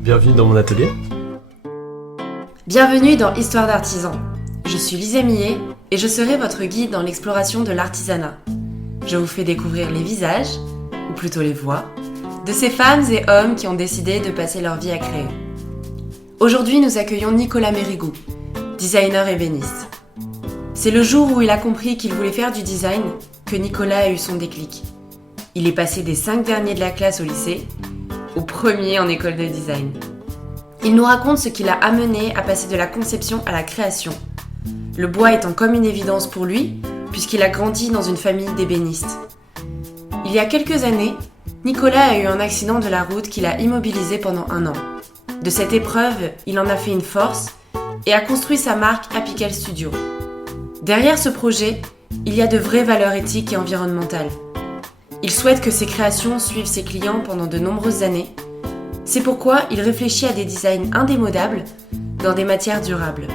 Bienvenue dans mon atelier. Bienvenue dans Histoire d'artisan. Je suis Lisa Millet et je serai votre guide dans l'exploration de l'artisanat. Je vous fais découvrir les visages, ou plutôt les voix, de ces femmes et hommes qui ont décidé de passer leur vie à créer. Aujourd'hui, nous accueillons Nicolas Mérigout, designer ébéniste. C'est le jour où il a compris qu'il voulait faire du design que Nicolas a eu son déclic. Il est passé des 5 derniers de la classe au lycée au premier en école de design. Il nous raconte ce qui l'a amené à passer de la conception à la création. Le bois étant comme une évidence pour lui, puisqu'il a grandi dans une famille d'ébénistes. Il y a quelques années, Nicolas a eu un accident de la route qui l'a immobilisé pendant 1 an. De cette épreuve, il en a fait une force et a construit sa marque Apical Studio. Derrière ce projet, il y a de vraies valeurs éthiques et environnementales. Il souhaite que ses créations suivent ses clients pendant de nombreuses années. C'est pourquoi il réfléchit à des designs indémodables dans des matières durables.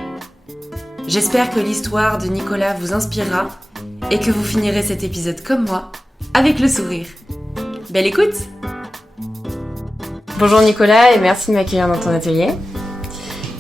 J'espère que l'histoire de Nicolas vous inspirera et que vous finirez cet épisode comme moi, avec le sourire. Belle écoute! Bonjour Nicolas et merci de m'accueillir dans ton atelier.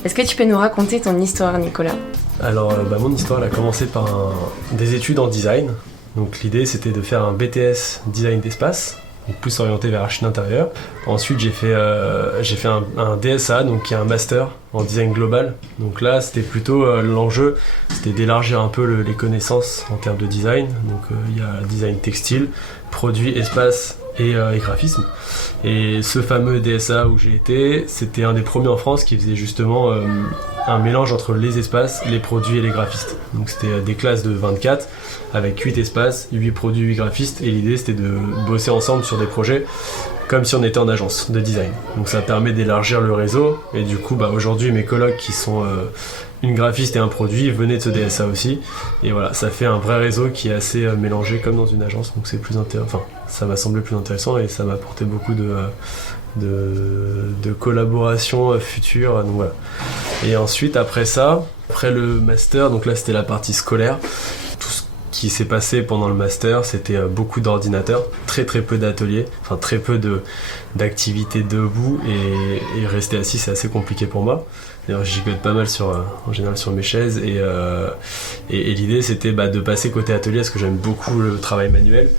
Est-ce que tu peux nous raconter ton histoire, Nicolas? Alors, mon histoire elle a commencé par des études en design. Donc l'idée c'était de faire un BTS design d'espace, donc plus orienté vers l'archi d'intérieur. Ensuite j'ai fait un DSA, donc qui est un master en design global. Donc là c'était plutôt l'enjeu, c'était d'élargir un peu les connaissances en termes de design. Donc il y a design textile, produit, espace et graphisme. Et ce fameux DSA où j'ai été, c'était un des premiers en France qui faisait justement un mélange entre les espaces, les produits et les graphistes. Donc c'était des classes de 24 avec 8 espaces, 8 produits, 8 graphistes, et l'idée c'était de bosser ensemble sur des projets comme si on était en agence de design. Donc ça permet d'élargir le réseau, et du coup aujourd'hui mes colocs qui sont une graphiste et un produit venaient de ce DSA aussi, et voilà, ça fait un vrai réseau qui est assez mélangé comme dans une agence, donc c'est plus intéressant, enfin ça m'a semblé plus intéressant et ça m'a apporté beaucoup de collaboration future, donc voilà. Et ensuite après le master, donc là c'était la partie scolaire, tout ce qui s'est passé pendant le master c'était beaucoup d'ordinateurs, très peu d'ateliers, enfin très peu d'activités debout, et rester assis c'est assez compliqué pour moi. D'ailleurs je gigote pas mal en général sur mes chaises, et l'idée c'était de passer côté atelier parce que j'aime beaucoup le travail manuel.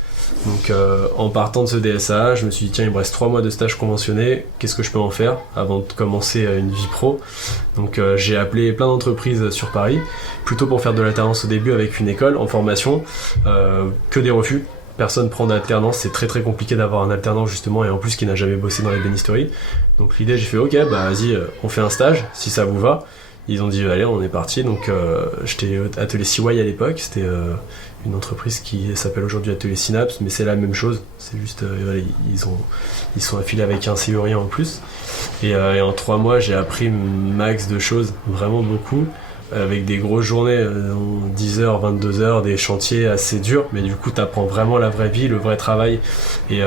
Donc en partant de ce DSA, je me suis dit tiens, il me reste 3 mois de stage conventionné, qu'est-ce que je peux en faire avant de commencer une vie pro. Donc j'ai appelé plein d'entreprises sur Paris, plutôt pour faire de l'alternance au début avec une école en formation, que des refus. Personne prend d'alternance, c'est très compliqué d'avoir un alternant justement, et en plus qui n'a jamais bossé dans l'ébénisterie. Donc l'idée, j'ai fait ok, vas-y, on fait un stage si ça vous va. Ils ont dit allez, on est parti. Donc j'étais atelier CY à l'époque, c'était une entreprise qui s'appelle aujourd'hui Atelier Synapse, mais c'est la même chose, c'est juste ils sont affiliés avec un CIORien en plus, et en 3 mois j'ai appris max de choses, vraiment beaucoup, avec des grosses journées, 10h, 22h, des chantiers assez durs, mais du coup t'apprends vraiment la vraie vie, le vrai travail, et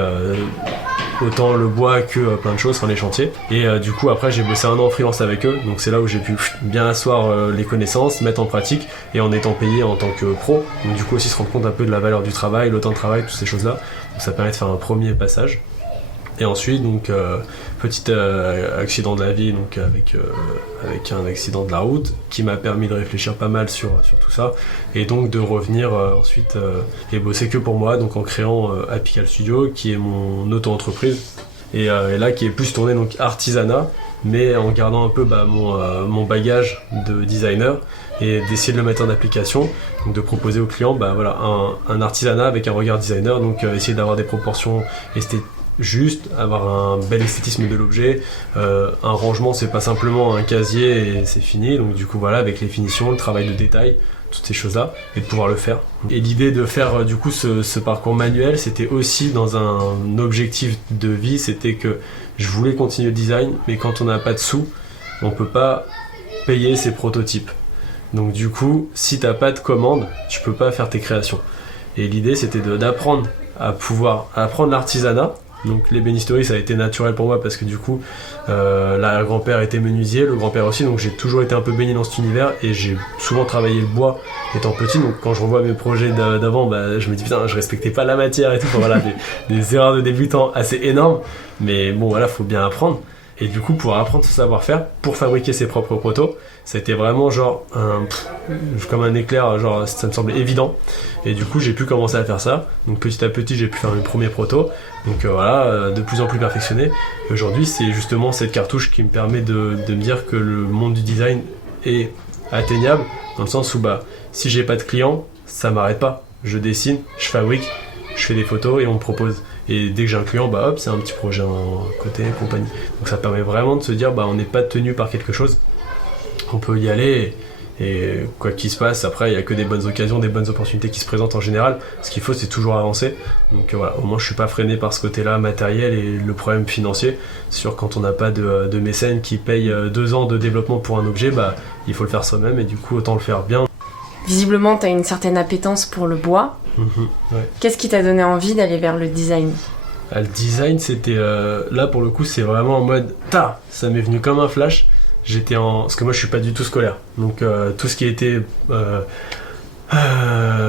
autant le bois que plein de choses, enfin les chantiers. Et du coup après j'ai bossé 1 an en freelance avec eux, donc c'est là où j'ai pu bien asseoir les connaissances, mettre en pratique, et en étant payé en tant que pro, donc du coup aussi se rendre compte un peu de la valeur du travail, le temps de travail, toutes ces choses là. Donc ça permet de faire un premier passage. Et ensuite donc petit accident de la vie, donc avec un accident de la route qui m'a permis de réfléchir pas mal sur tout ça, et donc de revenir ensuite et bosser que pour moi, donc en créant Apical Studio qui est mon auto-entreprise, et là qui est plus tourné donc artisanat, mais en gardant un peu mon bagage de designer, et d'essayer de le mettre en application, donc de proposer aux clients un artisanat avec un regard designer, donc essayer d'avoir des proportions esthétiques juste, avoir un bel esthétisme de l'objet, un rangement c'est pas simplement un casier et c'est fini, donc du coup voilà, avec les finitions, le travail de détail, toutes ces choses là, et de pouvoir le faire. Et l'idée de faire du coup ce parcours manuel, c'était aussi dans un objectif de vie, c'était que je voulais continuer le design, mais quand on n'a pas de sous, on peut pas payer ses prototypes. Donc du coup, si t'as pas de commande, tu peux pas faire tes créations. Et l'idée c'était d'apprendre à apprendre l'artisanat. Donc l'ébénisterie ça a été naturel pour moi parce que du coup le grand-père était menuisier, le grand-père aussi, donc j'ai toujours été un peu baigné dans cet univers et j'ai souvent travaillé le bois étant petit, donc quand je revois mes projets d'avant, je me dis putain je respectais pas la matière et tout, voilà, des erreurs de débutant assez énormes, mais bon voilà, faut bien apprendre. Et du coup, pour apprendre ce savoir-faire, pour fabriquer ses propres protos, c'était vraiment genre comme un éclair, genre ça me semblait évident. Et du coup, j'ai pu commencer à faire ça. Donc petit à petit, j'ai pu faire mes premiers protos. Donc de plus en plus perfectionné. Et aujourd'hui, c'est justement cette cartouche qui me permet de me dire que le monde du design est atteignable, dans le sens où si j'ai pas de clients, ça m'arrête pas. Je dessine, je fabrique, je fais des photos et on me propose. Et dès que j'ai un client, hop, c'est un petit projet en côté, compagnie. Donc ça permet vraiment de se dire, on n'est pas tenu par quelque chose. On peut y aller et quoi qu'il se passe, après, il n'y a que des bonnes occasions, des bonnes opportunités qui se présentent en général. Ce qu'il faut, c'est toujours avancer. Donc voilà, au moins je suis pas freiné par ce côté-là matériel et le problème financier. C'est sûr, quand on n'a pas de mécène qui paye 2 ans de développement pour un objet, il faut le faire soi-même et du coup, autant le faire bien. Visiblement, tu as une certaine appétence pour le bois. Ouais. Qu'est-ce qui t'a donné envie d'aller vers le design ? Le design, c'était... là, pour le coup, c'est vraiment en mode... Ça m'est venu comme un flash. Parce que moi, je suis pas du tout scolaire. Donc, tout ce qui était...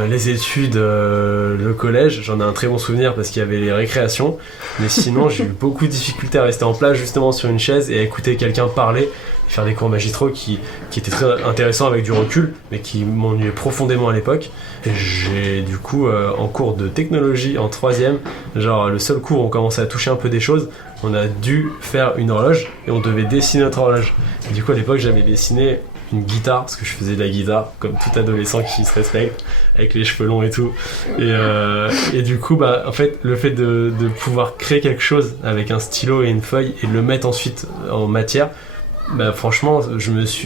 les études, le collège, j'en ai un très bon souvenir parce qu'il y avait les récréations. Mais sinon, j'ai eu beaucoup de difficultés à rester en place, justement, sur une chaise et à écouter quelqu'un parler. Faire des cours magistraux qui étaient très intéressants avec du recul, mais qui m'ennuyaient profondément à l'époque. Et j'ai du coup, en cours de technologie, en 3e, le seul cours où on commençait à toucher un peu des choses, on a dû faire une horloge et on devait dessiner notre horloge. Et du coup, à l'époque, j'avais dessiné une guitare, parce que je faisais de la guitare, comme tout adolescent qui se respecte, avec les cheveux longs et tout. Et du coup, en fait, le fait de pouvoir créer quelque chose avec un stylo et une feuille et de le mettre ensuite en matière, franchement,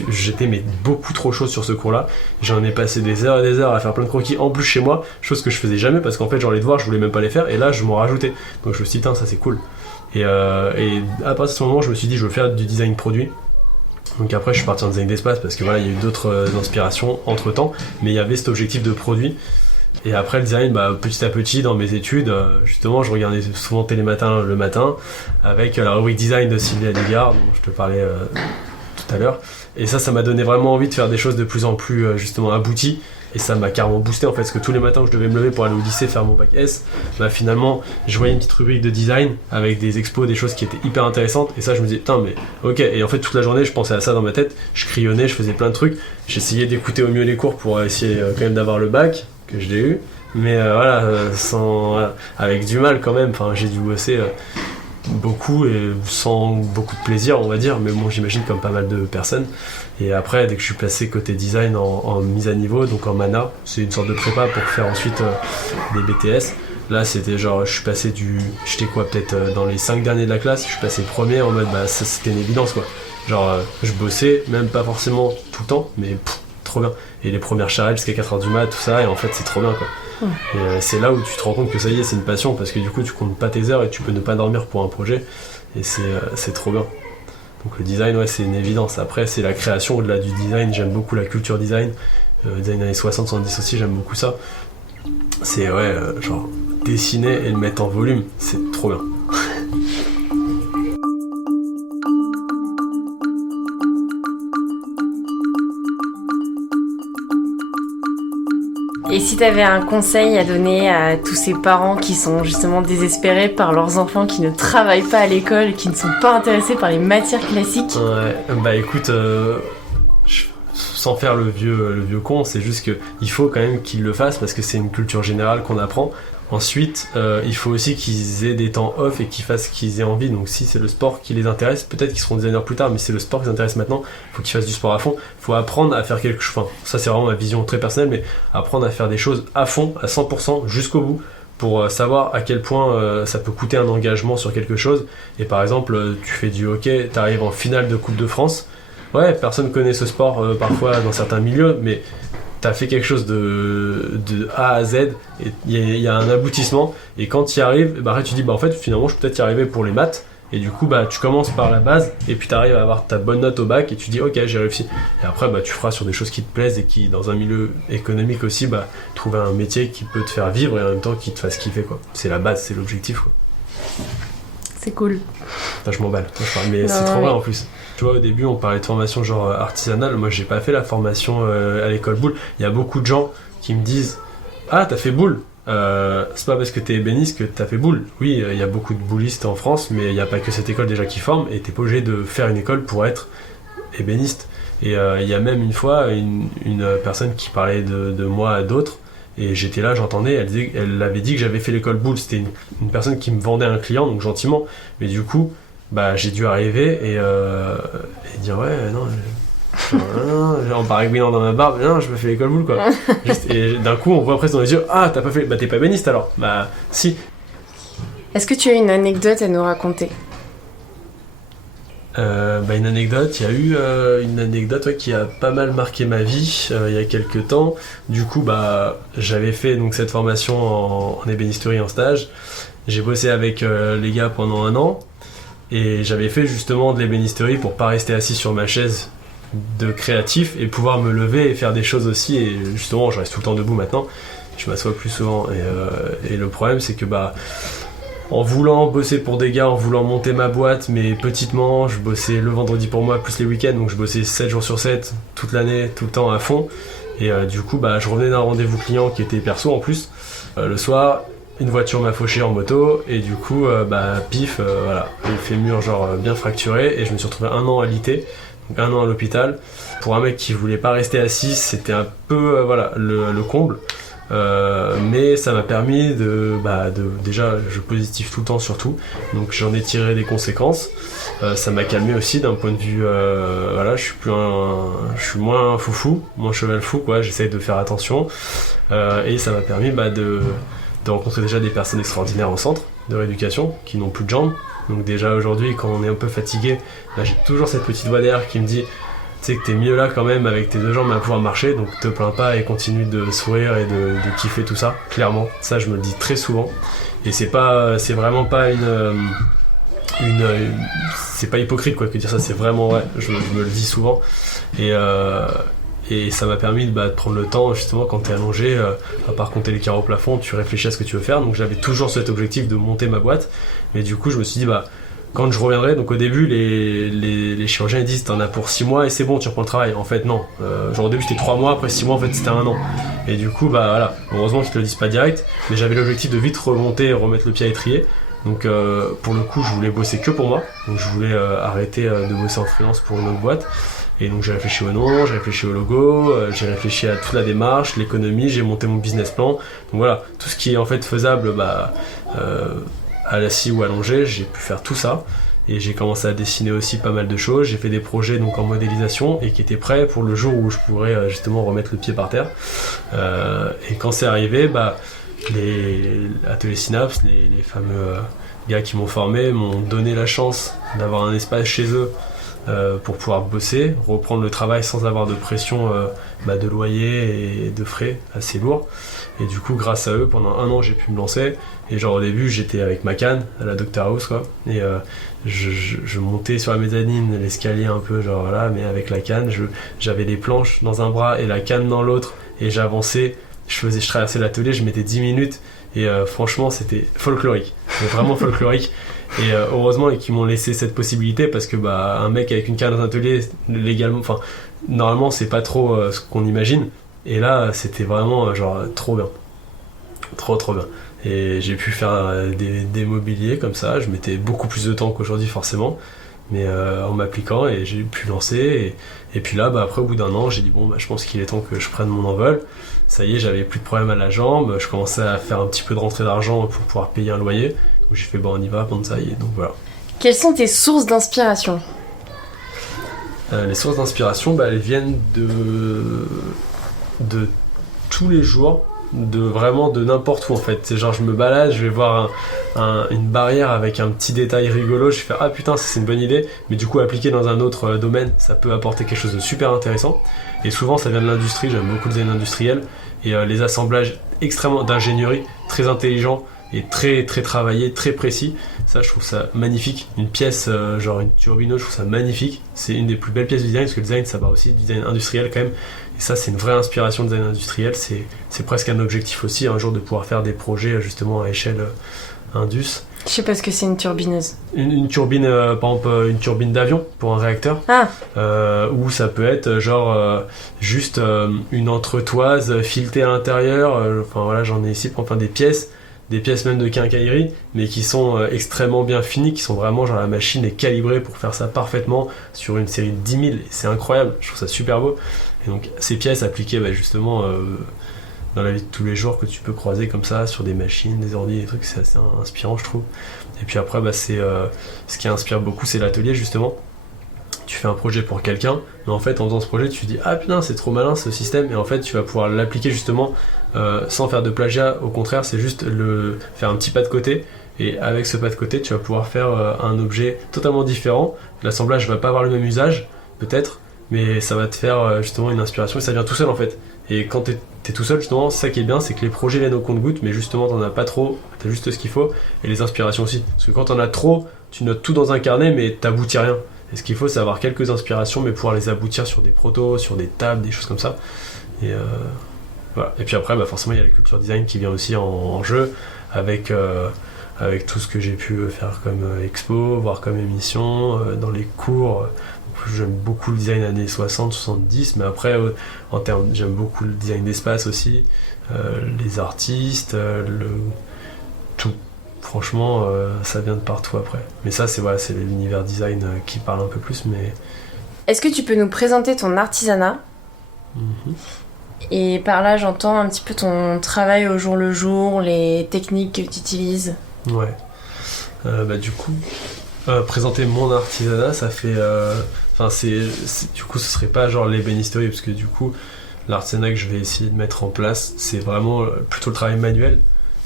j'étais beaucoup trop chaud sur ce cours-là. J'en ai passé des heures et des heures à faire plein de croquis en plus chez moi, chose que je faisais jamais parce qu'en fait, les devoirs, je voulais même pas les faire et là, je m'en rajoutais. Donc je me suis dit, ça c'est cool. Et à partir de ce moment, je me suis dit, je veux faire du design produit. Donc après, je suis parti en design d'espace parce que il y a eu d'autres inspirations entre temps, mais il y avait cet objectif de produit. Et après le design, petit à petit dans mes études, justement je regardais souvent Télématin le matin avec la rubrique design de Sylvie Aligard dont je te parlais tout à l'heure. Et ça m'a donné vraiment envie de faire des choses de plus en plus justement abouties. Et ça m'a carrément boosté en fait, parce que tous les matins où je devais me lever pour aller au lycée faire mon bac S, finalement je voyais une petite rubrique de design avec des expos, des choses qui étaient hyper intéressantes. Et ça je me disais, mais ok. Et en fait toute la journée je pensais à ça dans ma tête, je crayonnais, je faisais plein de trucs. J'essayais d'écouter au mieux les cours pour essayer quand même d'avoir le bac, que je l'ai eu. Mais avec du mal quand même, j'ai dû bosser beaucoup et sans beaucoup de plaisir on va dire, mais bon j'imagine comme pas mal de personnes. Et après dès que je suis passé côté design en mise à niveau, donc en MANA, c'est une sorte de prépa pour faire ensuite des BTS. Là c'était je suis passé j'étais peut-être dans les 5 derniers de la classe, je suis passé premier en mode ça c'était une évidence quoi. Je bossais, même pas forcément tout le temps, mais trop bien. Et les premières charrettes jusqu'à 4h du mat, tout ça, et en fait c'est trop bien quoi. Et c'est là où tu te rends compte que ça y est, c'est une passion, parce que du coup tu comptes pas tes heures et tu peux ne pas dormir pour un projet, et c'est trop bien. Donc le design, c'est une évidence. Après c'est la création au-delà du design, j'aime beaucoup la culture design, design années 60-70 aussi, j'aime beaucoup ça. C'est dessiner et le mettre en volume, c'est trop bien. Et si tu avais un conseil à donner à tous ces parents qui sont justement désespérés par leurs enfants qui ne travaillent pas à l'école, qui ne sont pas intéressés par les matières classiques? Ouais, écoute, sans faire le vieux con, c'est juste qu'il faut quand même qu'ils le fassent parce que c'est une culture générale qu'on apprend. Ensuite, il faut aussi qu'ils aient des temps off et qu'ils aient envie. Donc si c'est le sport qui les intéresse, peut-être qu'ils seront designers plus tard, mais si c'est le sport qui les intéresse maintenant, il faut qu'ils fassent du sport à fond. Il faut apprendre à faire quelque chose. Enfin, ça c'est vraiment ma vision très personnelle, mais apprendre à faire des choses à fond, à 100%, jusqu'au bout, pour savoir à quel point ça peut coûter un engagement sur quelque chose. Et par exemple, tu fais du hockey, tu arrives en finale de Coupe de France. Ouais, personne connaît ce sport parfois dans certains milieux, mais t'as fait quelque chose de A à Z, et il y a un aboutissement, et quand tu y arrives, tu dis en fait finalement je peux peut-être y arriver pour les maths, et du coup tu commences par la base, et puis tu arrives à avoir ta bonne note au bac, et tu dis ok j'ai réussi, et après tu feras sur des choses qui te plaisent, et qui dans un milieu économique aussi, trouver un métier qui peut te faire vivre, et en même temps qui te fasse kiffer quoi. C'est la base, c'est l'objectif quoi. C'est cool. Je m'emballe, mais c'est trop vrai en plus. Tu vois, au début, on parlait de formation artisanale. Moi, j'ai pas fait la formation à l'école Boulle. Il y a beaucoup de gens qui me disent « Ah, t'as fait Boulle ?» c'est pas parce que t'es ébéniste que t'as fait boule. Oui, il y a beaucoup de boulistes en France, mais il n'y a pas que cette école déjà qui forme, et t'es pas obligé de faire une école pour être ébéniste. Et il y a même une fois une personne qui parlait de moi à d'autres, et j'étais là, j'entendais, elle avait dit que j'avais fait l'école boule. C'était une personne qui me vendait un client, donc gentiment, mais du coup, j'ai dû arriver et dire ouais, non, en baragouinant dans ma barbe, non, je me fais l'école boule, quoi. Et d'un coup, on voit presque dans les yeux, ah, t'as pas fait, t'es pas ébéniste alors. Si. Est-ce que tu as une anecdote à nous raconter? Une anecdote, il y a eu une anecdote qui a pas mal marqué ma vie il y a quelques temps. Du coup, j'avais fait donc cette formation en ébénisterie en stage. J'ai bossé avec les gars pendant 1 an et j'avais fait justement de l'ébénisterie pour pas rester assis sur ma chaise de créatif et pouvoir me lever et faire des choses aussi. Et justement, je reste tout le temps debout maintenant. Je m'assois plus souvent et le problème, c'est que en voulant bosser pour des gars, en voulant monter ma boîte, mais petitement, je bossais le vendredi pour moi, plus les week-ends, donc je bossais 7 jours sur 7, toute l'année, tout le temps à fond. Et du coup, je revenais d'un rendez-vous client qui était perso en plus. Le soir, une voiture m'a fauché en moto, et du coup, pif, voilà, le fémur bien fracturé, et je me suis retrouvé 1 an à l'IT, donc 1 an à l'hôpital. Pour un mec qui voulait pas rester assis, c'était un peu le comble. Mais ça m'a permis déjà je positive tout le temps surtout, donc j'en ai tiré des conséquences. Ça m'a calmé aussi d'un point de vue je suis moins foufou, moins cheval fou, quoi. J'essaye de faire attention et ça m'a permis de rencontrer déjà des personnes extraordinaires au centre de rééducation qui n'ont plus de jambes. Donc déjà aujourd'hui, quand on est un peu fatigué, j'ai toujours cette petite voix derrière qui me dit tu sais que t'es mieux là quand même avec tes 2 jambes à pouvoir marcher, donc te plains pas et continue de sourire et de kiffer tout ça, clairement. Ça, je me le dis très souvent. Et c'est vraiment pas c'est pas hypocrite, quoi, que dire ça, c'est vraiment vrai. Je me le dis souvent. Et ça m'a permis de prendre le temps, justement, quand t'es allongé, à part compter les carreaux au plafond, tu réfléchis à ce que tu veux faire. Donc j'avais toujours cet objectif de monter ma boîte. Mais du coup, je me suis dit, quand je reviendrai, donc au début, les chirurgiens ils disent t'en as pour 6 mois et c'est bon, tu reprends le travail. En fait, non. Au début, c'était 3 mois, après 6 mois, en fait, c'était 1 an. Et du coup, heureusement qu'ils te le disent pas direct, mais j'avais l'objectif de vite remonter et remettre le pied à l'étrier. Donc, pour le coup, je voulais bosser que pour moi. Donc, je voulais arrêter de bosser en freelance pour une autre boîte. Et donc, j'ai réfléchi au nom, j'ai réfléchi au logo, j'ai réfléchi à toute la démarche, l'économie, j'ai monté mon business plan. Donc, voilà, tout ce qui est en fait faisable, à l'assis ou allongé, j'ai pu faire tout ça et j'ai commencé à dessiner aussi pas mal de choses. J'ai fait des projets donc en modélisation et qui étaient prêts pour le jour où je pourrais justement remettre le pied par terre. Et quand c'est arrivé, les ateliers Synapse, les fameux gars qui m'ont formé m'ont donné la chance d'avoir un espace chez eux pour pouvoir bosser, reprendre le travail sans avoir de pression de loyer et de frais assez lourds. Et du coup, grâce à eux, pendant 1 an, j'ai pu me lancer. Et au début, j'étais avec ma canne à la Dr House, quoi. Et je montais sur la mezzanine, l'escalier un peu, mais avec la canne, j'avais des planches dans un bras et la canne dans l'autre. Et j'avançais, je traversais l'atelier, je mettais 10 minutes. Et franchement, c'était folklorique. C'était vraiment folklorique. Et heureusement, qu'ils m'ont laissé cette possibilité parce que un mec avec une canne dans un atelier, légalement, normalement, c'est pas trop ce qu'on imagine. Et là, c'était vraiment trop bien. Trop bien. Et j'ai pu faire des mobiliers comme ça. Je mettais beaucoup plus de temps qu'aujourd'hui, forcément. Mais en m'appliquant, et j'ai pu lancer. Et puis là, après, au bout d'1 an, j'ai dit je pense qu'il est temps que je prenne mon envol. Ça y est, j'avais plus de problème à la jambe. Je commençais à faire un petit peu de rentrée d'argent pour pouvoir payer un loyer. Donc j'ai fait on y va, ça y est. Donc voilà. Quelles sont tes sources d'inspiration? Les sources d'inspiration, elles viennent de tous les jours, vraiment de n'importe où en fait. C'est je me balade, je vais voir une barrière avec un petit détail rigolo, je fais putain, ça c'est une bonne idée, mais du coup appliqué dans un autre domaine, ça peut apporter quelque chose de super intéressant. Et souvent ça vient de l'industrie, j'aime beaucoup le design industriel et les assemblages extrêmement d'ingénierie, très intelligents et très très travaillé, très précis. Ça, je trouve ça magnifique. Une pièce, une turbine, je trouve ça magnifique. C'est une des plus belles pièces du design, parce que le design, ça va aussi du design industriel quand même. Et ça, c'est une vraie inspiration de design industriel. C'est presque un objectif aussi, un jour, de pouvoir faire des projets justement à échelle Indus. Je sais pas ce que c'est une turbineuse. Une turbine, par exemple, une turbine d'avion pour un réacteur. Ah. Ou ça peut être juste une entretoise filetée à l'intérieur. Enfin voilà, j'en ai ici, enfin des pièces même de quincaillerie, mais qui sont extrêmement bien finies, qui sont vraiment genre la machine est calibrée pour faire ça parfaitement sur une série de 10 000. Et c'est incroyable, je trouve ça super beau. Et donc ces pièces appliquées justement dans la vie de tous les jours que tu peux croiser comme ça sur des machines, des ordi, des trucs, c'est assez inspirant je trouve. Et puis après c'est ce qui inspire beaucoup, c'est l'atelier justement. Tu fais un projet pour quelqu'un, mais en fait en faisant ce projet tu te dis ah putain c'est trop malin ce système, et en fait tu vas pouvoir l'appliquer justement sans faire de plagiat. Au contraire, c'est juste faire un petit pas de côté, et avec ce pas de côté tu vas pouvoir faire un objet totalement différent. L'assemblage va pas avoir le même usage peut-être, mais ça va te faire justement une inspiration, et ça vient tout seul en fait. Et quand t'es tout seul justement, c'est ça qui est bien, c'est que les projets viennent au compte-gouttes, mais justement t'en as pas trop, t'as juste ce qu'il faut, et les inspirations aussi. Parce que quand t'en as trop, tu notes tout dans un carnet mais t'aboutis rien. Et ce qu'il faut, c'est avoir quelques inspirations, mais pouvoir les aboutir sur des protos, sur des tables, des choses comme ça. Et voilà. Et puis après, forcément, il y a la culture design qui vient aussi en jeu, avec tout ce que j'ai pu faire comme expo, voire comme émission, dans les cours. J'aime beaucoup le design années 60, 70, mais après, en termes, j'aime beaucoup le design d'espace aussi, les artistes, tout. Franchement, ça vient de partout après. Mais ça, c'est l'univers design qui parle un peu plus. Mais est-ce que tu peux nous présenter ton artisanat ? Et par là, j'entends un petit peu ton travail au jour le jour, les techniques que tu utilises. Ouais. Du coup, présenter mon artisanat, ça fait... du coup, ce serait pas genre l'ébénisterie, parce que du coup, l'artisanat que je vais essayer de mettre en place, c'est vraiment plutôt le travail manuel.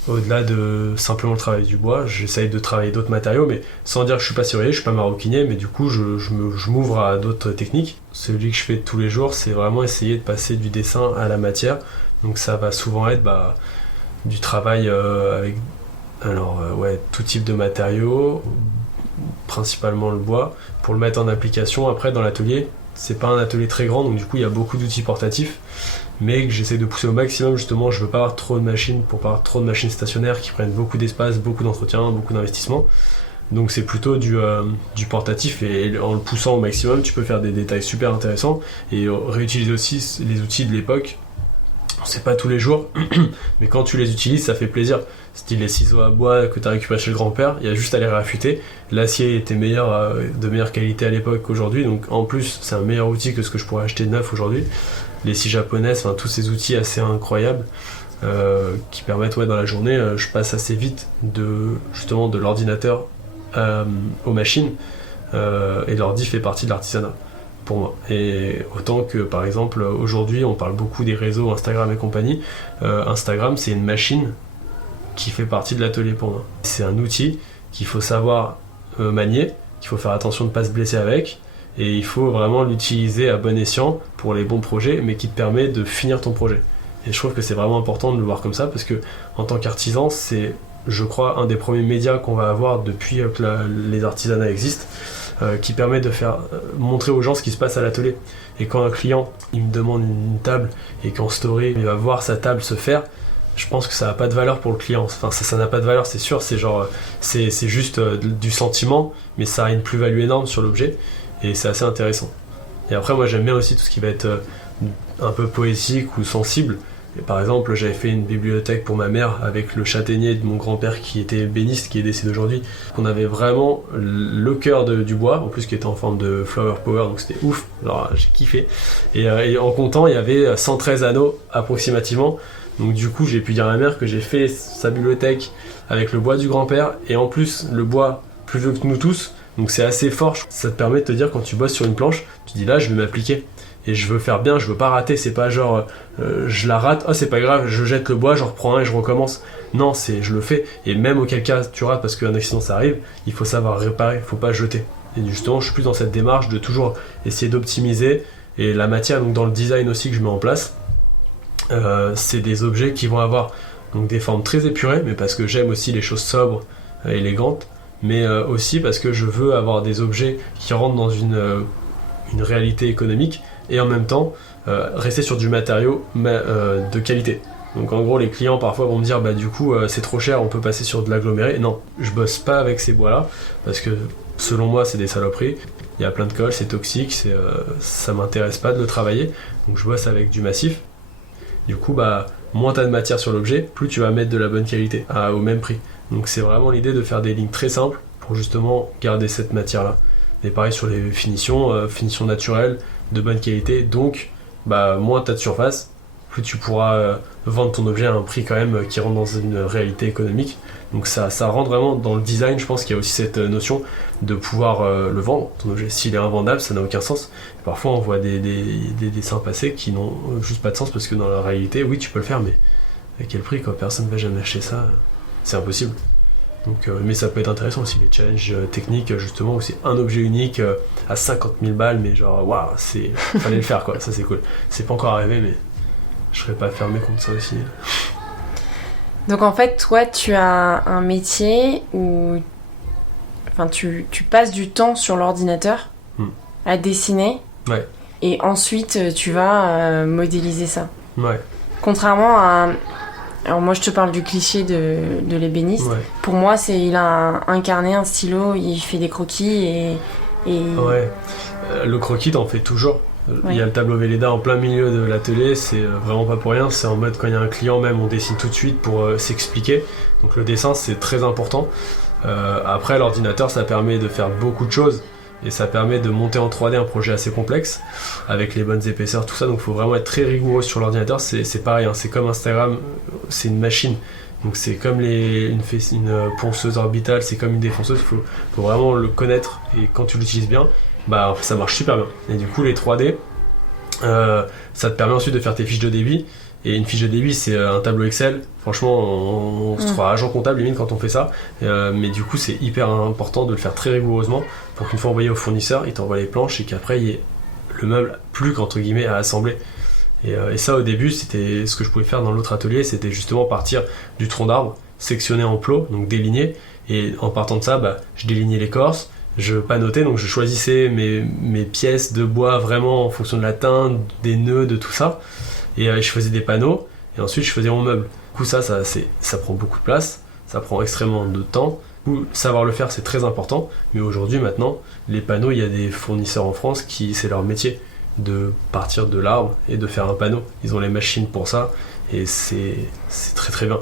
Au-delà de simplement le travail du bois, j'essaye de travailler d'autres matériaux, mais sans dire que je suis pas serrurier, je suis pas maroquinier, mais du coup je m'ouvre à d'autres techniques. Celui que je fais tous les jours, c'est vraiment essayer de passer du dessin à la matière. Donc ça va souvent être du travail avec tout type de matériaux, principalement le bois, pour le mettre en application après dans l'atelier. C'est pas un atelier très grand, donc du coup il y a beaucoup d'outils portatifs, mais que j'essaie de pousser au maximum. Justement, je veux pas avoir trop de machines, pour pas avoir trop de machines stationnaires qui prennent beaucoup d'espace, beaucoup d'entretien, beaucoup d'investissement. Donc c'est plutôt du portatif, et en le poussant au maximum, tu peux faire des détails super intéressants et réutiliser aussi les outils de l'époque. C'est pas tous les jours, mais quand tu les utilises, ça fait plaisir. Style les ciseaux à bois que tu as récupérés chez le grand-père, il y a juste à les réaffûter. L'acier était de meilleure qualité à l'époque qu'aujourd'hui, donc en plus c'est un meilleur outil que ce que je pourrais acheter neuf aujourd'hui. Les scies japonaises, tous ces outils assez incroyables qui permettent dans la journée, je passe assez vite de l'ordinateur aux machines, et l'ordi fait partie de l'artisanat pour moi. Et autant que par exemple aujourd'hui on parle beaucoup des réseaux Instagram et compagnie, Instagram c'est une machine qui fait partie de l'atelier pour moi. C'est un outil qu'il faut savoir manier, qu'il faut faire attention de ne pas se blesser avec, et il faut vraiment l'utiliser à bon escient pour les bons projets, mais qui te permet de finir ton projet. Et je trouve que c'est vraiment important de le voir comme ça, parce que en tant qu'artisan, c'est, je crois, un des premiers médias qu'on va avoir depuis que les artisanats existent, qui permet de faire montrer aux gens ce qui se passe à l'atelier. Et quand un client il me demande une table, et qu'en story il va voir sa table se faire, je pense que ça n'a pas de valeur pour le client. Enfin, ça n'a pas de valeur, c'est sûr, c'est juste du sentiment, mais ça a une plus-value énorme sur l'objet, et c'est assez intéressant. Et après, moi j'aime bien aussi tout ce qui va être un peu poétique ou sensible. Et par exemple, j'avais fait une bibliothèque pour ma mère avec le châtaignier de mon grand-père qui était ébéniste, qui est décédé aujourd'hui. On avait vraiment le cœur du bois, en plus qui était en forme de flower power, donc c'était ouf. Alors j'ai kiffé. Et en comptant, il y avait 113 anneaux approximativement. Donc du coup, j'ai pu dire à ma mère que j'ai fait sa bibliothèque avec le bois du grand-père, et en plus le bois plus vieux que nous tous. Donc c'est assez fort. Ça te permet de te dire, quand tu bosses sur une planche, tu dis là, je vais m'appliquer. Et je veux faire bien, je veux pas rater, c'est pas genre je la rate, oh c'est pas grave, je jette le bois, je reprends un et je recommence. Non, c'est je le fais, et même auquel cas tu rates parce qu'un accident ça arrive, il faut savoir réparer, faut pas jeter. Et justement, je suis plus dans cette démarche de toujours essayer d'optimiser, et la matière, donc dans le design aussi que je mets en place, c'est des objets qui vont avoir donc des formes très épurées, mais parce que j'aime aussi les choses sobres, élégantes, mais aussi parce que je veux avoir des objets qui rentrent dans une réalité économique, et en même temps rester sur du matériau de qualité. Donc en gros les clients parfois vont me dire bah du coup c'est trop cher, on peut passer sur de l'aggloméré. Non, je bosse pas avec ces bois là parce que selon moi c'est des saloperies. Il y a plein de colle, c'est toxique, ça m'intéresse pas de le travailler. Donc je bosse avec du massif. Du coup bah moins t'as de matière sur l'objet, plus tu vas mettre de la bonne qualité au même prix. Donc c'est vraiment l'idée de faire des lignes très simples pour justement garder cette matière là. Et pareil sur les finitions, finitions naturelles, de bonne qualité. Donc bah moins t'as de surface, plus tu pourras vendre ton objet à un prix quand même qui rentre dans une réalité économique. Donc ça rentre vraiment dans le design. Je pense qu'il y a aussi cette notion de pouvoir le vendre, ton objet. S'il est invendable, ça n'a aucun sens. Et parfois on voit des dessins passer qui n'ont juste pas de sens parce que dans la réalité, oui tu peux le faire, mais à quel prix quoi? Personne ne va jamais acheter ça, c'est impossible. Donc, mais ça peut être intéressant aussi, les challenges techniques justement où c'est un objet unique à 50 000 balles, mais genre waouh, fallait le faire quoi, ça c'est cool. C'est pas encore arrivé, mais je serais pas fermé contre ça aussi. Donc en fait, toi, tu as un métier où tu passes du temps sur l'ordinateur à dessiner. Ouais. Et ensuite, tu vas modéliser ça. Ouais. Contrairement à... Alors moi, je te parle du cliché de l'ébéniste. Ouais. Pour moi, il a un carnet, un stylo, il fait des croquis et... Ouais. Le croquis, t'en fais toujours. Ouais. Il y a le tableau Velleda en plein milieu de l'atelier, c'est vraiment pas pour rien, c'est en mode quand il y a un client même on dessine tout de suite pour s'expliquer, donc le dessin c'est très important. Après l'ordinateur ça permet de faire beaucoup de choses et ça permet de monter en 3D un projet assez complexe avec les bonnes épaisseurs, tout ça, donc il faut vraiment être très rigoureux sur l'ordinateur, c'est pareil, hein, c'est comme Instagram, c'est une machine. Donc c'est comme une ponceuse orbitale, c'est comme une défonceuse, faut vraiment le connaître et quand tu l'utilises bien, bah ça marche super bien. Et du coup les 3D, ça te permet ensuite de faire tes fiches de débit. Et une fiche de débit c'est un tableau Excel. Franchement on se croit agent comptable limite quand on fait ça. Mais du coup c'est hyper important de le faire très rigoureusement pour qu'une fois envoyé au fournisseur, il t'envoie les planches et qu'après il y ait le meuble plus qu'entre guillemets à assembler. Et ça au début c'était ce que je pouvais faire dans l'autre atelier, c'était justement partir du tronc d'arbre, sectionner en plots, donc déligner. Et en partant de ça, bah, je délignais l'écorce. Je panotais, donc je choisissais mes pièces de bois vraiment en fonction de la teinte, des nœuds, de tout ça. Et je faisais des panneaux, et ensuite je faisais mon meuble. Du coup ça prend beaucoup de place, ça prend extrêmement de temps. Du coup, savoir le faire c'est très important, mais aujourd'hui maintenant, les panneaux, il y a des fournisseurs en France qui c'est leur métier de partir de l'arbre et de faire un panneau. Ils ont les machines pour ça, et c'est très très bien.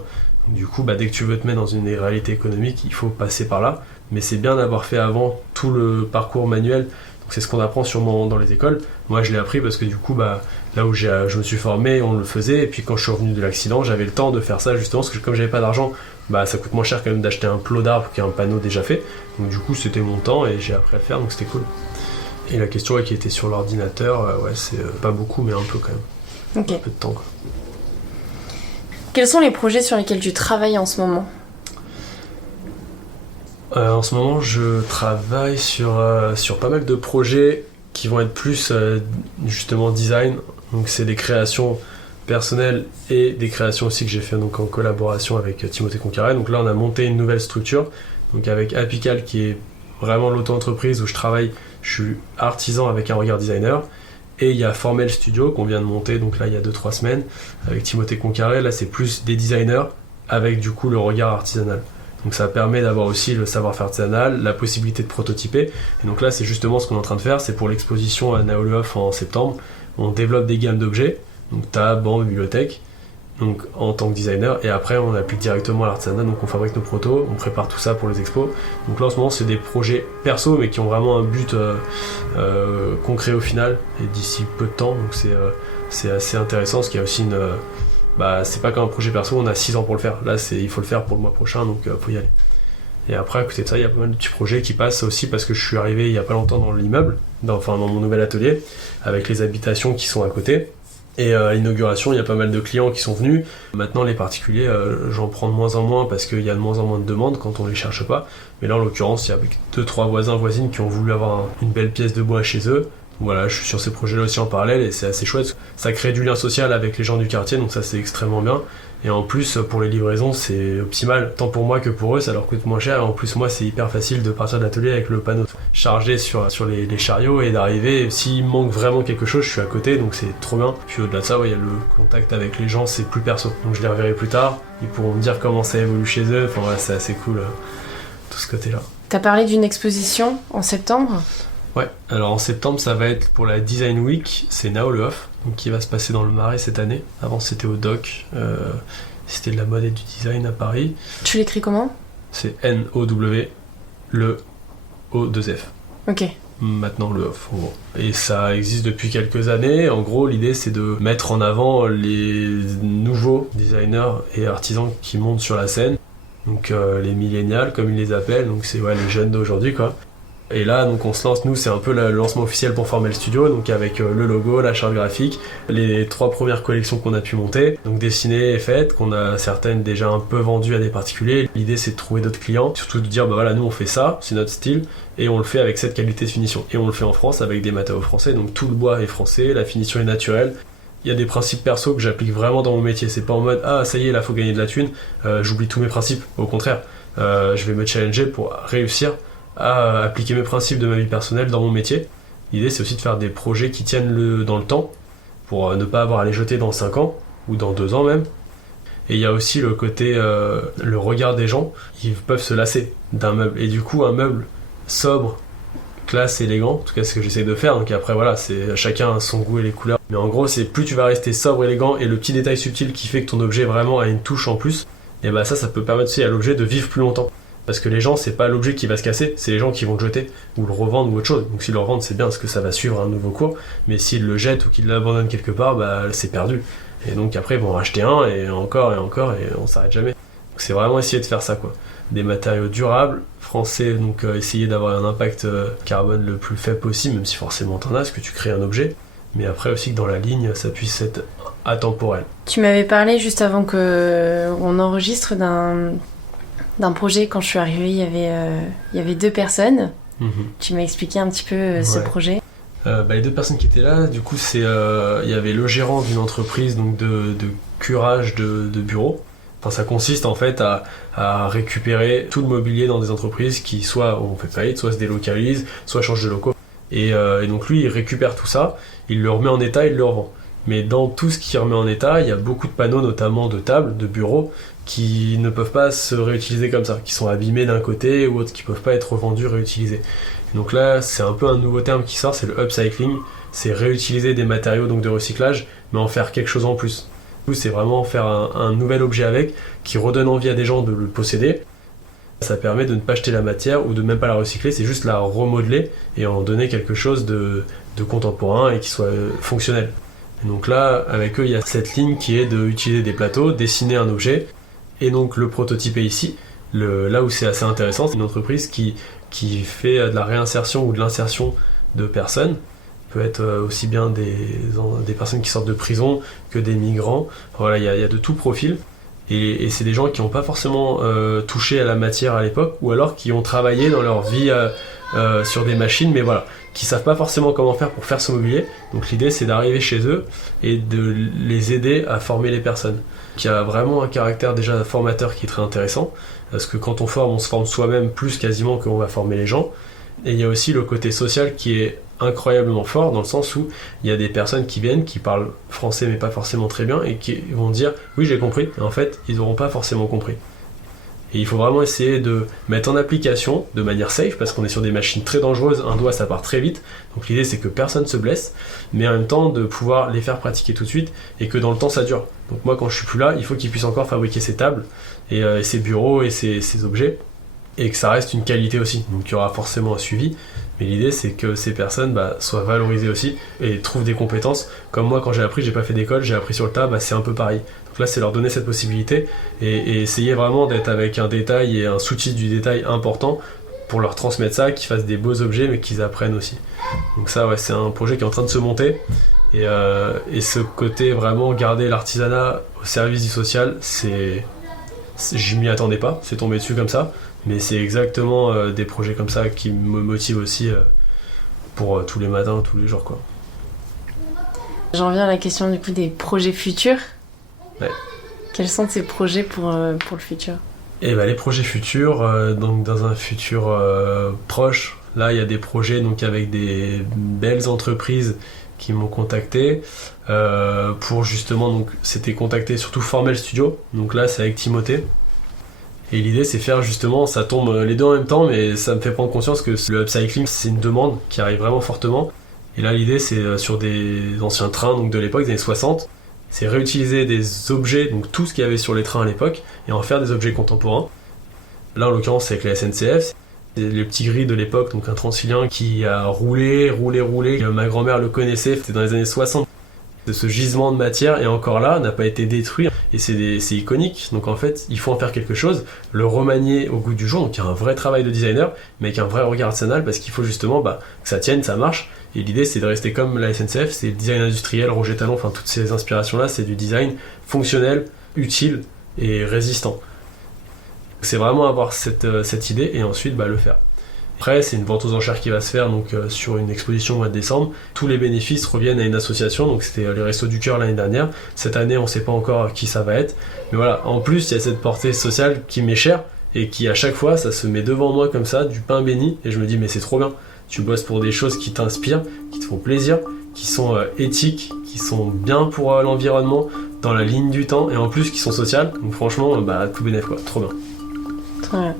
Du coup, bah, dès que tu veux te mettre dans une réalité économique, il faut passer par là. Mais c'est bien d'avoir fait avant tout le parcours manuel. Donc c'est ce qu'on apprend sûrement dans les écoles. Moi, je l'ai appris parce que du coup, bah, là où je me suis formé, on le faisait. Et puis quand je suis revenu de l'accident, j'avais le temps de faire ça justement parce que comme j'avais pas d'argent, bah, ça coûte moins cher quand même d'acheter un plot d'arbre qu'un panneau déjà fait. Donc du coup, c'était mon temps et j'ai appris à le faire, donc c'était cool. Et la question qui était sur l'ordinateur, ouais, c'est pas beaucoup, mais un peu quand même. Okay. Un peu de temps, quoi. Quels sont les projets sur lesquels tu travailles en ce moment ? En ce moment, je travaille sur pas mal de projets qui vont être plus justement design. Donc c'est des créations personnelles et des créations aussi que j'ai fait donc en collaboration avec Timothée Concaré. Donc là, on a monté une nouvelle structure, donc avec Apical qui est vraiment l'auto-entreprise où je travaille. Je suis artisan avec un regard designer. Et il y a Formel Studio qu'on vient de monter, donc là il y a 2-3 semaines, avec Timothée Concaré. Là c'est plus des designers avec du coup le regard artisanal. Donc ça permet d'avoir aussi le savoir-faire artisanal, la possibilité de prototyper. Et donc là c'est justement ce qu'on est en train de faire, c'est pour l'exposition à Naoluof en septembre. On développe des gammes d'objets, donc table, banc, bibliothèque, donc en tant que designer. Et après on applique directement à l'artisanat, donc on fabrique nos protos, on prépare tout ça pour les expos. Donc là en ce moment c'est des projets perso mais qui ont vraiment un but concret au final et d'ici peu de temps. Donc c'est assez intéressant parce qu'il y a aussi c'est pas comme un projet perso, on a 6 ans pour le faire. Là il faut le faire pour le mois prochain, donc faut y aller. Et après à côté de ça il y a pas mal de petits projets qui passent aussi parce que je suis arrivé il y a pas longtemps dans l'immeuble, dans mon nouvel atelier avec les habitations qui sont à côté. Et à l'inauguration, il y a pas mal de clients qui sont venus. Maintenant, les particuliers, j'en prends de moins en moins parce qu'il y a de moins en moins de demandes quand on les cherche pas. Mais là, en l'occurrence, il y a 2-3 voisins, voisines qui ont voulu avoir une belle pièce de bois chez eux. Voilà, je suis sur ces projets-là aussi en parallèle et c'est assez chouette. Ça crée du lien social avec les gens du quartier, donc ça c'est extrêmement bien. Et en plus, pour les livraisons, c'est optimal, tant pour moi que pour eux, ça leur coûte moins cher. Et en plus, moi, c'est hyper facile de partir de l'atelier avec le panneau chargé sur les chariots et d'arriver. S'il manque vraiment quelque chose, je suis à côté, donc c'est trop bien. Puis au-delà de ça, il y a le contact avec les gens, c'est plus perso. Donc je les reverrai plus tard, ils pourront me dire comment ça évolue chez eux. Enfin, c'est assez cool, tout ce côté-là. T'as parlé d'une exposition en septembre ? Ouais, alors en septembre, ça va être pour la Design Week, c'est Now Le Off, donc qui va se passer dans le Marais cette année. Avant, c'était au Doc, c'était de la mode et du design à Paris. Tu l'écris comment ? C'est N-O-W, le O-2-F. Ok. Maintenant Le Off, en gros. Et ça existe depuis quelques années. En gros, l'idée, c'est de mettre en avant les nouveaux designers et artisans qui montent sur la scène. Donc les millénials, comme ils les appellent, donc c'est les jeunes d'aujourd'hui, quoi. Et là, donc on se lance, nous, c'est un peu le lancement officiel pour former le studio, donc avec le logo, la charte graphique, les 3 premières collections qu'on a pu monter, donc dessinées et faites, qu'on a certaines déjà un peu vendues à des particuliers. L'idée, c'est de trouver d'autres clients, surtout de dire, nous, on fait ça, c'est notre style, et on le fait avec cette qualité de finition. Et on le fait en France avec des matériaux français, donc tout le bois est français, la finition est naturelle. Il y a des principes perso que j'applique vraiment dans mon métier, c'est pas en mode, ça y est, là, faut gagner de la thune, j'oublie tous mes principes, au contraire. Je vais me challenger pour réussir à appliquer mes principes de ma vie personnelle dans mon métier. L'idée, c'est aussi de faire des projets qui tiennent dans le temps, pour ne pas avoir à les jeter dans 5 ans, ou dans 2 ans même. Et il y a aussi le côté, le regard des gens, ils peuvent se lasser d'un meuble. Et du coup, un meuble sobre, classe, élégant, en tout cas c'est ce que j'essaie de faire, donc après c'est chacun a son goût et les couleurs. Mais en gros, c'est plus tu vas rester sobre, élégant, et le petit détail subtil qui fait que ton objet vraiment a une touche en plus, et ça peut permettre aussi à l'objet de vivre plus longtemps. Parce que les gens, c'est pas l'objet qui va se casser, c'est les gens qui vont le jeter, ou le revendre, ou autre chose. Donc s'ils le revendent, c'est bien, parce que ça va suivre un nouveau cours, mais s'ils le jettent ou qu'ils l'abandonnent quelque part, c'est perdu. Et donc après, ils vont en racheter un, et encore, et on s'arrête jamais. Donc c'est vraiment essayer de faire ça, quoi. Des matériaux durables, français, donc essayer d'avoir un impact carbone le plus faible possible, même si forcément t'en as, parce que tu crées un objet, mais après aussi que dans la ligne, ça puisse être atemporel. Tu m'avais parlé juste avant qu'on enregistre d'un projet. Quand je suis arrivée, il y avait 2 personnes. Tu m'as expliqué un petit peu ce projet. Les 2 personnes qui étaient là, du coup, il y avait le gérant d'une entreprise donc de curage de bureaux. Enfin, ça consiste en fait à récupérer tout le mobilier dans des entreprises qui soit ont fait faillite, soit se délocalisent, soit changent de locaux. Et donc lui, il récupère tout ça, il le remet en état, il le revend. Mais dans tout ce qu'il remet en état, il y a beaucoup de panneaux, notamment de tables, de bureaux, qui ne peuvent pas se réutiliser comme ça, qui sont abîmés d'un côté ou autres, qui ne peuvent pas être revendus, réutilisés. Et donc là, c'est un peu un nouveau terme qui sort, c'est le upcycling, c'est réutiliser des matériaux donc de recyclage, mais en faire quelque chose en plus. Du coup, c'est vraiment faire un nouvel objet avec, qui redonne envie à des gens de le posséder. Ça permet de ne pas jeter la matière ou de même pas la recycler, c'est juste la remodeler et en donner quelque chose de contemporain et qui soit fonctionnel. Et donc là, avec eux, il y a cette ligne qui est d'utiliser des plateaux, dessiner un objet, et donc le prototype est ici. Là où c'est assez intéressant, c'est une entreprise qui fait de la réinsertion ou de l'insertion de personnes. Ça peut être aussi bien des personnes qui sortent de prison que des migrants. Voilà, il y a de tout profil. Et c'est des gens qui n'ont pas forcément touché à la matière à l'époque, ou alors qui ont travaillé dans leur vie sur des machines, mais voilà, qui savent pas forcément comment faire pour faire ce mobilier. Donc l'idée, c'est d'arriver chez eux et de les aider à former les personnes. Qui a vraiment un caractère déjà formateur qui est très intéressant, parce que quand on forme, on se forme soi-même plus quasiment qu'on va former les gens. Et il y a aussi le côté social qui est incroyablement fort, dans le sens où il y a des personnes qui viennent, qui parlent français mais pas forcément très bien, et qui vont dire « oui, j'ai compris », et en fait, ils n'auront pas forcément compris. Et il faut vraiment essayer de mettre en application de manière safe, parce qu'on est sur des machines très dangereuses, un doigt ça part très vite, donc l'idée c'est que personne se blesse, mais en même temps de pouvoir les faire pratiquer tout de suite, et que dans le temps ça dure. Donc moi quand je suis plus là, il faut qu'ils puissent encore fabriquer ces tables, et ces bureaux, et ces objets, et que ça reste une qualité aussi. Donc il y aura forcément un suivi, mais l'idée c'est que ces personnes soient valorisées aussi, et trouvent des compétences. Comme moi quand j'ai appris, j'ai pas fait d'école, j'ai appris sur le tas, c'est un peu pareil. Donc là c'est leur donner cette possibilité, et essayer vraiment d'être avec un détail et un souci du détail important, pour leur transmettre ça, qu'ils fassent des beaux objets, mais qu'ils apprennent aussi. Donc ça c'est un projet qui est en train de se monter, et ce côté vraiment garder l'artisanat au service du social, je m'y attendais pas, c'est tombé dessus comme ça, mais c'est exactement des projets comme ça qui me motivent aussi pour tous les matins, tous les jours, quoi. J'en viens à la question du coup des projets futurs. Ouais. Quels sont tes projets pour le futur? Et les projets futurs, donc dans un futur proche, là il y a des projets donc avec des belles entreprises qui m'ont contacté pour justement, donc c'était contacté surtout Formel Studio, donc là c'est avec Timothée. Et l'idée c'est faire justement, ça tombe les deux en même temps, mais ça me fait prendre conscience que le upcycling c'est une demande qui arrive vraiment fortement. Et là l'idée c'est sur des anciens trains donc de l'époque des années 60, c'est réutiliser des objets, donc tout ce qu'il y avait sur les trains à l'époque, et en faire des objets contemporains. Là en l'occurrence c'est avec la SNCF, c'est les petits gris de l'époque, donc un Transilien qui a roulé. Ma grand-mère le connaissait, c'était dans les années 60. Ce gisement de matière, et encore là, n'a pas été détruit, et c'est iconique. Donc en fait, il faut en faire quelque chose, le remanier au goût du jour. Donc il y a un vrai travail de designer, mais avec un vrai regard artisanal, parce qu'il faut justement que ça tienne, ça marche. Et l'idée, c'est de rester comme la SNCF, c'est le design industriel, Roger Talon, enfin toutes ces inspirations-là, c'est du design fonctionnel, utile et résistant. C'est vraiment avoir cette idée, et ensuite le faire. Après, c'est une vente aux enchères qui va se faire donc, sur une exposition au mois de décembre. Tous les bénéfices reviennent à une association, donc c'était les Restos du Cœur l'année dernière. Cette année, on ne sait pas encore qui ça va être. Mais voilà, en plus, il y a cette portée sociale qui m'est chère et qui, à chaque fois, ça se met devant moi comme ça, du pain béni. Et je me dis, mais c'est trop bien. Tu bosses pour des choses qui t'inspirent, qui te font plaisir, qui sont éthiques, qui sont bien pour l'environnement, dans la ligne du temps, et en plus qui sont sociales. Donc franchement, tout bénef, quoi. Trop bien. Trop bien.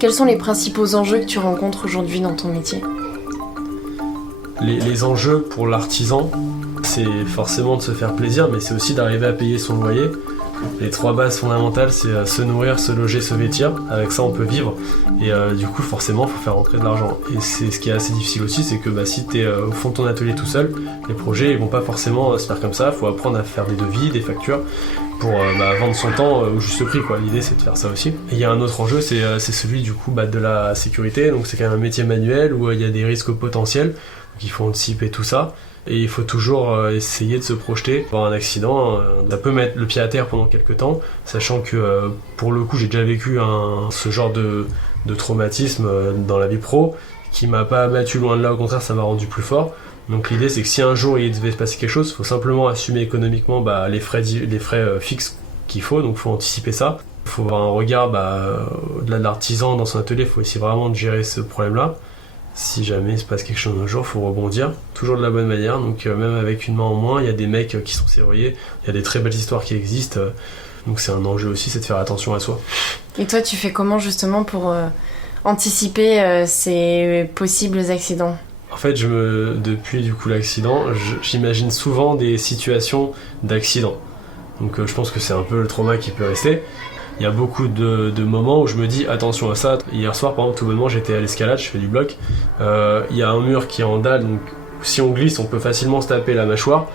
Quels sont les principaux enjeux que tu rencontres aujourd'hui dans ton métier? Les enjeux pour l'artisan, c'est forcément de se faire plaisir, mais c'est aussi d'arriver à payer son loyer. Les 3 bases fondamentales, c'est se nourrir, se loger, se vêtir. Avec ça, on peut vivre. Et du coup, forcément, il faut faire rentrer de l'argent. Et c'est ce qui est assez difficile aussi, c'est que si tu es au fond de ton atelier tout seul, les projets ils vont pas forcément se faire comme ça. Il faut apprendre à faire des devis, des factures, pour vendre son temps au juste prix, quoi. L'idée c'est de faire ça aussi. Et il y a un autre enjeu, c'est celui du coup de la sécurité. Donc c'est quand même un métier manuel où il y a des risques potentiels, donc il faut anticiper tout ça. Et il faut toujours essayer de se projeter. Pour un accident, ça peut mettre le pied à terre pendant quelques temps, sachant que pour le coup j'ai déjà vécu ce genre de traumatisme dans la vie pro, qui m'a pas abattu, loin de là, au contraire ça m'a rendu plus fort. Donc l'idée c'est que si un jour il devait se passer quelque chose, il faut simplement assumer économiquement les frais fixes qu'il faut, donc il faut anticiper ça. Il faut avoir un regard de l'artisan dans son atelier, il faut essayer vraiment de gérer ce problème-là. Si jamais il se passe quelque chose un jour, il faut rebondir, toujours de la bonne manière, donc même avec une main en moins, il y a des mecs qui sont serruriers, il y a des très belles histoires qui existent, donc c'est un enjeu aussi, c'est de faire attention à soi. Et toi tu fais comment justement pour anticiper ces possibles accidents? En fait, depuis du coup l'accident, j'imagine souvent des situations d'accident. Donc je pense que c'est un peu le trauma qui peut rester. Il y a beaucoup de moments où je me dis attention à ça. Hier soir, par exemple, tout bonnement, j'étais à l'escalade, je fais du bloc. Il y a un mur qui est en dalle, donc si on glisse, on peut facilement se taper la mâchoire.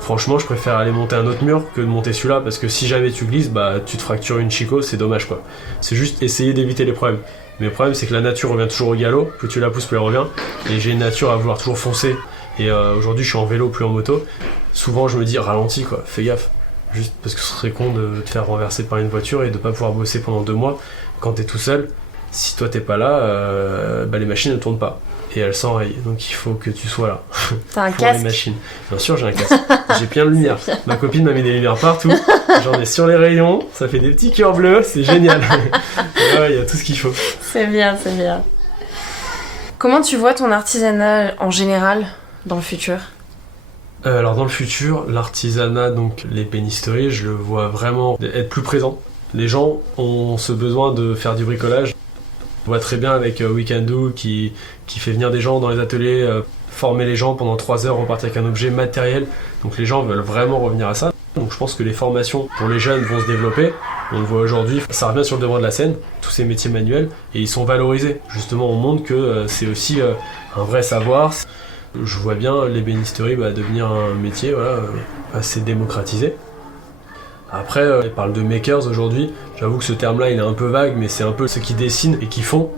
Franchement, je préfère aller monter un autre mur que de monter celui-là, parce que si jamais tu glisses, tu te fractures une chicot, c'est dommage, quoi. C'est juste essayer d'éviter les problèmes. Mais le problème, c'est que la nature revient toujours au galop. Plus tu la pousses, plus elle revient. Et j'ai une nature à vouloir toujours foncer. Et aujourd'hui, je suis en vélo, plus en moto. Souvent, je me dis ralentis, quoi. Fais gaffe. Juste parce que ce serait con de te faire renverser par une voiture et de pas pouvoir bosser pendant 2 mois quand t'es tout seul. Si toi t'es pas là, les machines ne tournent pas et elles s'enrayent, donc il faut que tu sois là. T'as un pour casque? Les machines. Bien sûr, j'ai un casque. J'ai plein de lumière. Ma copine m'a mis des lumières partout. J'en ai sur les rayons. Ça fait des petits cœurs bleus. C'est génial. Il y a tout ce qu'il faut. C'est bien, c'est bien. Comment tu vois ton artisanat en général dans le futur? Alors dans le futur, l'artisanat, donc l'ébénisterie, je le vois vraiment être plus présent. Les gens ont ce besoin de faire du bricolage. On voit très bien avec We Can Do qui fait venir des gens dans les ateliers, former les gens pendant 3 heures, repartir avec un objet matériel. Donc les gens veulent vraiment revenir à ça. Donc je pense que les formations pour les jeunes vont se développer. On le voit aujourd'hui, ça revient sur le devant de la scène, tous ces métiers manuels, et ils sont valorisés. Justement, on montre que c'est aussi un vrai savoir. Je vois bien l'ébénisterie devenir un métier assez démocratisé. Après, ils parlent de makers aujourd'hui. J'avoue que ce terme-là, il est un peu vague, mais c'est un peu ceux qui dessinent et qui font.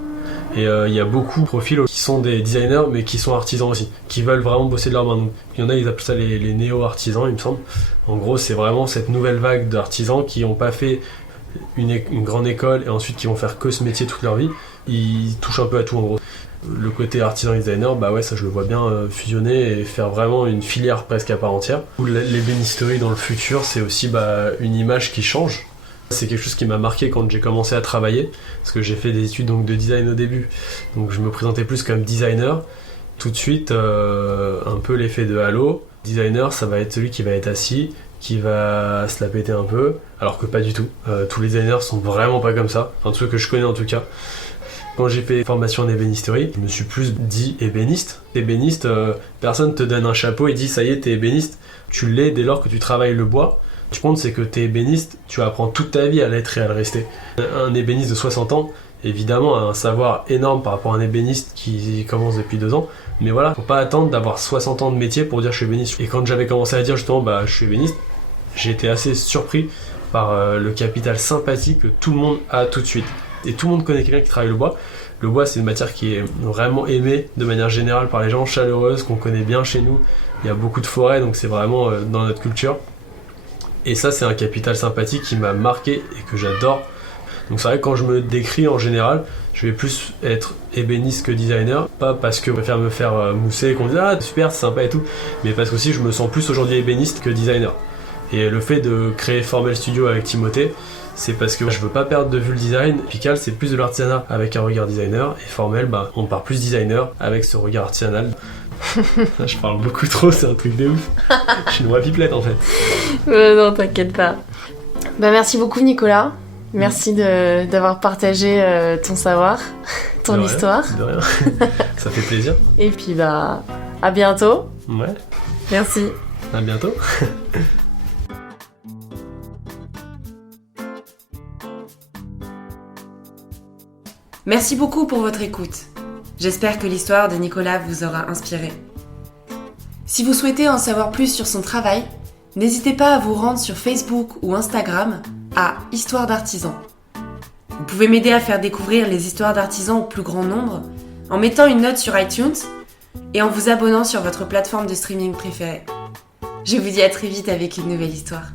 Et il y a beaucoup de profils qui sont des designers, mais qui sont artisans aussi, qui veulent vraiment bosser de leurs mains. Donc, il y en a, ils appellent ça les néo-artisans, il me semble. En gros, c'est vraiment cette nouvelle vague d'artisans qui n'ont pas fait une grande école et ensuite qui vont faire que ce métier toute leur vie. Ils touchent un peu à tout, en gros. Le côté artisan et designer, bah ouais, ça je le vois bien fusionner et faire vraiment une filière presque à part entière. L'ébénisterie dans le futur, c'est aussi une image qui change. C'est quelque chose qui m'a marqué quand j'ai commencé à travailler, parce que j'ai fait des études donc, de design au début. Donc je me présentais plus comme designer. Tout de suite, un peu l'effet de halo. Designer, ça va être celui qui va être assis, qui va se la péter un peu, alors que pas du tout. Tous les designers sont vraiment pas comme ça, enfin ceux que je connais en tout cas. Quand j'ai fait formation en ébénisterie, je me suis plus dit ébéniste. Ébéniste, personne te donne un chapeau et dit ça y est, t'es ébéniste. Tu l'es dès lors que tu travailles le bois. Ce qui compte, c'est que t'es ébéniste, tu apprends toute ta vie à l'être et à le rester. Un ébéniste de 60 ans, évidemment, a un savoir énorme par rapport à un ébéniste qui commence depuis 2 ans. Mais voilà, faut pas attendre d'avoir 60 ans de métier pour dire je suis ébéniste. Et quand j'avais commencé à dire justement je suis ébéniste, j'ai été assez surpris par le capital sympathie que tout le monde a tout de suite. Et tout le monde connaît quelqu'un qui travaille le bois. Le bois, c'est une matière qui est vraiment aimée de manière générale par les gens, chaleureuse, qu'on connaît bien chez nous. Il y a beaucoup de forêts, donc c'est vraiment dans notre culture. Et ça, c'est un capital sympathique qui m'a marqué et que j'adore. Donc c'est vrai que quand je me décris en général, je vais plus être ébéniste que designer. Pas parce que je préfère me faire mousser et qu'on me dise « Ah, super, c'est sympa et tout », mais parce que aussi je me sens plus aujourd'hui ébéniste que designer. Et le fait de créer Formel Studio avec Timothée, c'est parce que je veux pas perdre de vue le design. Pical, c'est plus de l'artisanat avec un regard designer. Et Formel, on part plus designer avec ce regard artisanal. Je parle beaucoup trop, c'est un truc de ouf. Je suis une vraie pipelette en fait. Non, t'inquiète pas. Merci beaucoup Nicolas. Merci d'avoir partagé ton savoir, ton histoire. De rien. Ça fait plaisir. Et puis à bientôt. Ouais. Merci. À bientôt. Merci beaucoup pour votre écoute. J'espère que l'histoire de Nicolas vous aura inspiré. Si vous souhaitez en savoir plus sur son travail, n'hésitez pas à vous rendre sur Facebook ou Instagram à Histoire d'artisans. Vous pouvez m'aider à faire découvrir les histoires d'artisans au plus grand nombre en mettant une note sur iTunes et en vous abonnant sur votre plateforme de streaming préférée. Je vous dis à très vite avec une nouvelle histoire.